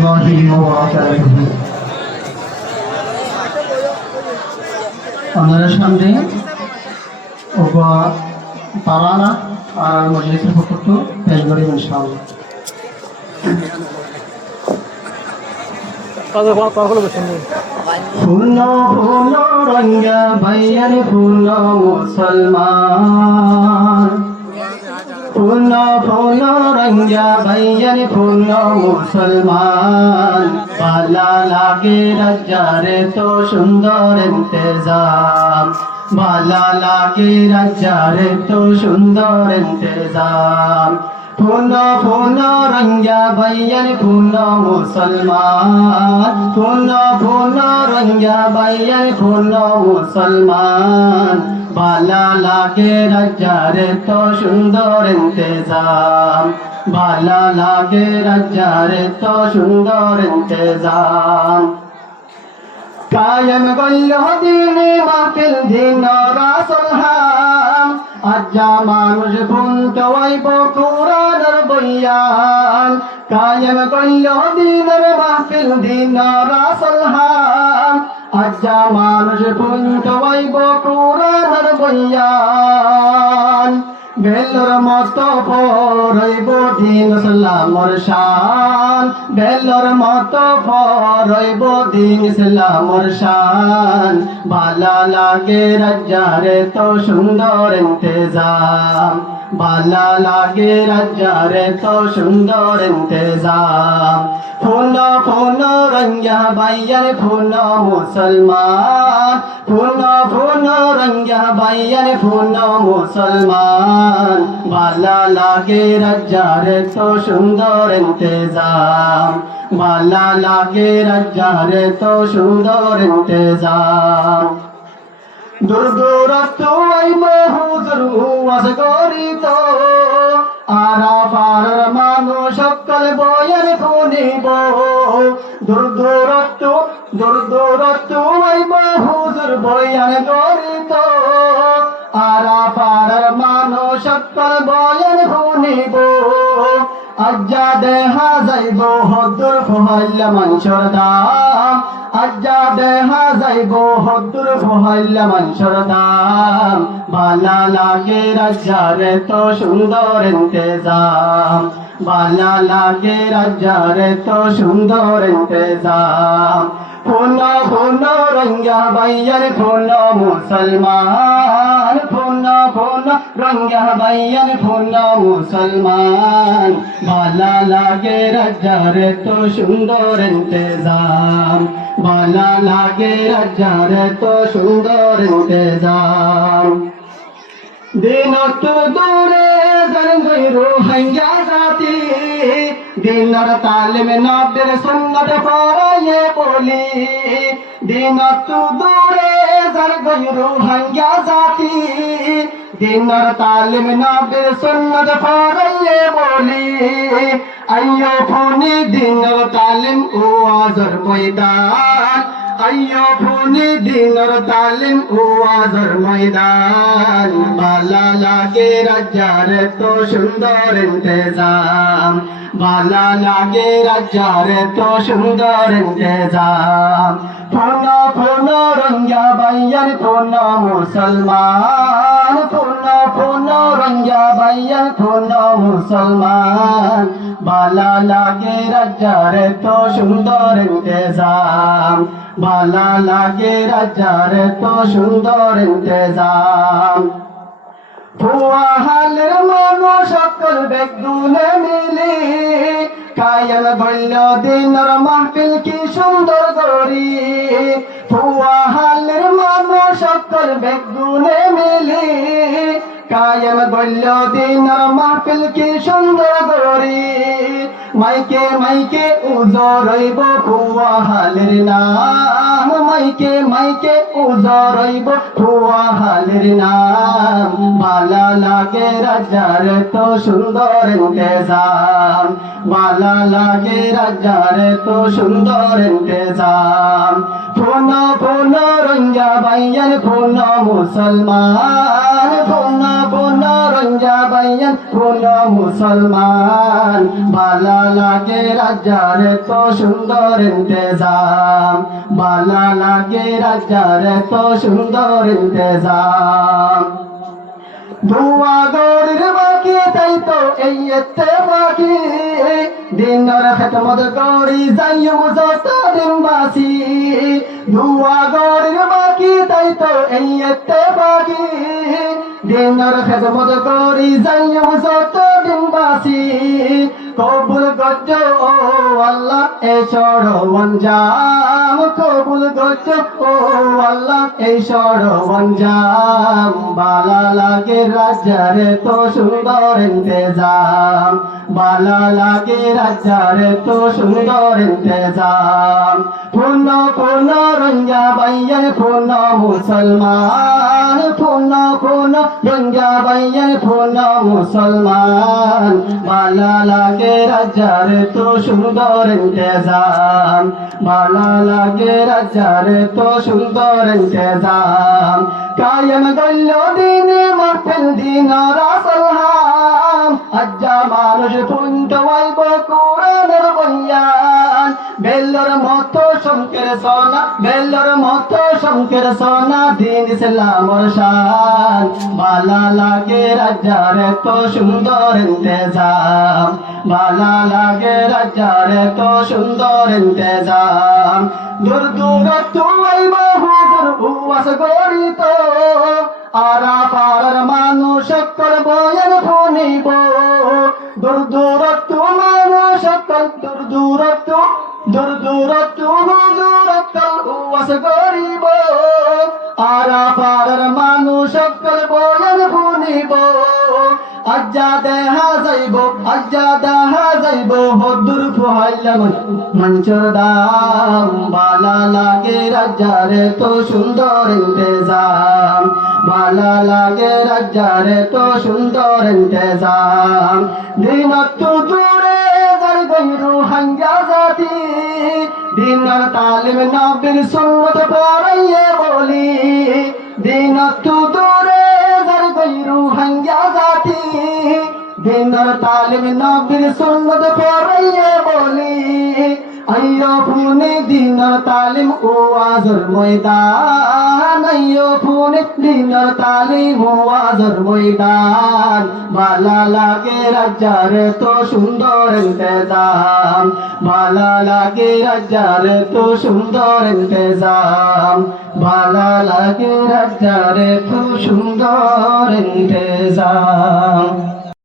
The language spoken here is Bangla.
রহমতুল্লাহি ওয়া বারাকাতুহু। আপনাদের সামনে তারানা আর মজলিসের পক্ষ পেশ করি ইনশাআল্লাহ। ফুলো ফুলো রঙ্গা ভাইয়ার ফুলো মুসলমান, ফুলো ফুলো রঙ্গা ভাইয়ার ফুলো মুসলমান। ভালা লাগে রাজ্জারে তো সুন্দর ইন্তজাম, ভালা লাগে রাজ্জারে তো সুন্দর ইন্তজাম। ফুলো ফুলো রঙ্গা ভাইয়ার ফুলো মুসলমান, ফুলো ফুলো রঙ্গা ভাইয়ার ফুলো মুসলমান। ভালা লাগে রাজ্জারে তো সুন্দর ইন্তজাম, ভালা লাগে রাজ্জারে তো সুন্দর ইন্তজাম। কায়েম গল্ল দিনে মাহফিল দিন রাসুল হাম, আজ্জা মানুষ বুনতে হইব কুরআনের বয়ান। কায়েম গল্ল দিনের মাহফিল দিন রাসুল হাম, আজ্জা মানুষ বুনতে হইব কুরআনের বয়ান। বেলর মতো ফরইব দিন ইসলামর শান, বেলর মতো ফরইব দিন ইসলামর শান। ভালা লাগে রাজ্জারে তো সুন্দর ইন্তজাম, ভালা লাগে রাজ্জারে তো সুন্দর ইন্তজাম। ফুলো ফুলো রঙ্গা ভাইয়ার ফুলো মুসলমান, ফুলো ফুলো রঙ্গা ভাইয়ার ফুলো মুসলমান। ভালা লাগে রাজ্জারে তো সুন্দর ইন্তজাম, ভালা লাগে রাজ্জারে তো সুন্দর ইন্তজাম। দূর দূরত্ব আইব হুজুর ওয়াজ করিত, আরাফার মানুষ সকল বয়ান শুনিব। দূর দূরত্ব আইব হুজুর বয়ান করিত, আরাফার মানুষ সকল বয়ান শুনিব। আজ্জা দেখা যাইব হদ্দুর ফহাইল্লা মানসর দাম, আজ্জা দেখা যাইব হদ্দুর ফহাইল্লা মানসর দাম। ভালা লাগে রাজ্জারে তো সুন্দর ইন্তজাম, ভালা লাগে রাজ্জারে তো সুন্দর ইন্তজাম। ফুলো ফুলো রঙ্গা ভাইয়ার ফুলো মুসলমান, ফুলো ফুলো রঙ্গা ভাইয়ার ফুলো মুসলমান। ভালা লাগে রাজ্জারে তো সুন্দর ইন্তজাম, ভালা লাগে রাজ্জারে তো সুন্দর ইন্তজাম। দিন তো দূরে জরঙ্গিরো হাঙ্গা জাতি, দিনর তালিম নবীর সুন্নত পড়ায়ে বলি। দিন তো দূরে জরঙ্গিরো হাঙ্গা জাতি, দিনর তালিম নবীর সুন্নত পড়ায়ে বলি। আইয়ো ফোনে দিনর তালিম ও আজর ময়দান, আইয়ো ফোনে দিনর তালিম ও আজর ময়দান। ভালা লাগে রাজ্জারে তো সুন্দর ইন্তজাম, ভালা লাগে রাজ্জারে তো সুন্দর ইন্তজাম। ফুলো ফুলো রঙ্গা ভাইয়ার ফুলো মুসলমান, ফুলো ফুলো রঙ্গা ভাইয়ার ফুলো মুসলমান। ভালা লাগে রাজ্জারে তো সুন্দর ইন্তজাম, ভালা লাগে রাজ্জারে তো সুন্দর ইন্তজাম। ফুয়া হালের মানুষ সকল বেগুনে মিলি, কায়েম গল্ল দিনর মাহফিল কি সুন্দর করি। ফুয়া হালের মানুষ সকল বেগুনে মিলি, কায়েম গল্ল দিনর মাহফিল কি সুন্দর করি। মাইকে মাইকে উজর হইব ফুয়া হালের নাম, মাইকে মাইকে উজর হইব ফুয়া হালের নাম। ভালা লাগে রাজ্জারে তো সুন্দর ইন্তজাম, ভালা লাগে রাজ্জারে তো সুন্দর ইন্তজাম। ফুলো ফুলো রঙ্গা ভাইয়ার ফুলো মুসলমান, ফুলো ফুলো রঞ্জা বাইয়ান কোন মুসলমান বালা লাগে রাজার তো সুন্দর ইন্তেজাম বালা লাগে রাজার তো সুন্দর ইন্তেজাম ধোয়া গড়ির বাকি তাই তো এই এতে বাকি দিনের খেদমত করি যাইম যত দিন বাসি ধোয়া গড়ির বাকি তাই তো এই এতে বাকি দিনের খেদমত করি যাইম যত দিন বাসি কবুল গজ্জ ও আল্লাহ এ সরঞ্জাম কবুল গজ্জ ও আল্লাহ এই সরঞ্জাম বালা লাগে রাজার তো সুন্দর ইন্তেজাম বালা লাগে রাজার তো সুন্দর ইন্তেজাম পুন পুন রঞ্জা বাইয়ান পুন মুসলমান পুন পুন রঞ্জা বাইয়ান পুন মুসলমান বালা লাগে রাজার তো সুন্দর ইন্তেজাম বালা লাগে রাজার তো সুন্দর ইন্তেজাম কায়েম গল্ল দিনে মাহফিল দিন রাসলহাম আজ্জা মানুষ পুন্ত ওয়াইব কুরআনের বয়ান বেল্লর মতো শঙ্কের সোনা বেল্লর মতো শঙ্কের সোনা দিন ইসলামর শান বালা লাগে রাজার তো সুন্দর ইন্তেজাম বালা লাগে রাজার তো সুন্দর ইন্তেজাম দূর দূর তুয়াইব হুজুর উয়াস গরিত আরা পারার মানুষ কর বয়ান শুনিব দূর দূর তু মানুষ কর দূর দূর তু হুজুর কর উয়াস গরিব আরা পারার মানুষ কর বয়ান শুনিব আজ্জা দেহা যাইব হদুর ফুহাইলা মঞ্চর দাম বালা লাগে রাজার তো সুন্দর ইন্তেজাম বালা লাগে রাজার তো সুন্দর ইন্তেজাম দিনত দূরে যার গৈরু হাঙ্গা জাতি দিনার তালিম নবীর সুন্নত পড়াইয়ে বলি দিনত দূরে যার গৈরু হাঙ্গা জাতি দিনার তালিম নবীর সুন্নত পড়াইয়ে বলি আইয়ো ফুনে দিনার তালিম ওয়াজর ময়দান আইয়ো ফুনে দিনার তালিম ওয়াজর ময়দান বালা লাগে রাজার তো সুন্দর ইন্তেজাম বালা লাগে রাজার তো সুন্দর ইন্তেজাম বালা লাগে রাজার তো সুন্দর ইন্তেজাম